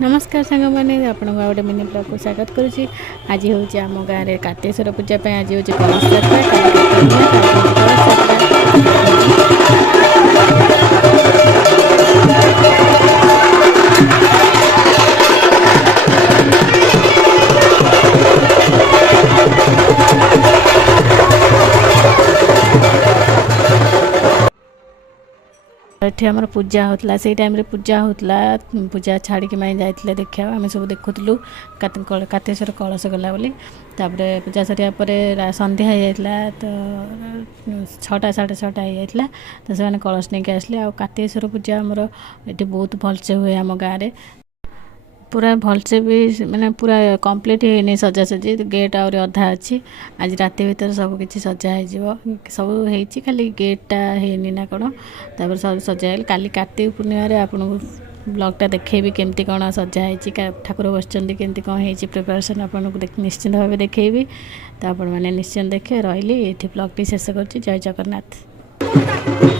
नमस्कार सांग मैंने आपको गोटे मिनी ब्लॉग को स्वागत करुच्ची। आज हूँ आम गाँव में कातेश्वर पूजा आज हूँ कलश एठी हमर पूजा होतला से टाइम रे पूजा होतला पूजा छाड़ी के माई जाइतले देखा आम सब देखुलु कातेश्वर कलश गला बोली तापरे पूजा सरिया परे संध्या हो जाइतला तो 6टा 6:30 हो जाइतला तो से कलश नहीं आसले आ कातेश्वर पूजा हमर एठी बहुत भलसे हुए आम गाँव रे पूरा भलसे भी माने पूरा कंप्लीट है सजासजी गेट आउरी अधा अच्छी आज राति भीतर सब किसी सजा हो सब हो खाली गेटा है ना कौन तापर सब सजा काली कार्तिक पूर्णिमा आपको ब्लॉगटा देखेबी केमती कौन सजाई ठाकुर बसचंदी केमती कौन है प्रिपरेशन आपको निश्चिंत भाव देखेबी तो आप मैंने निश्चिंत देखे रही ये ब्लॉगटी शेष कर जय जगन्नाथ।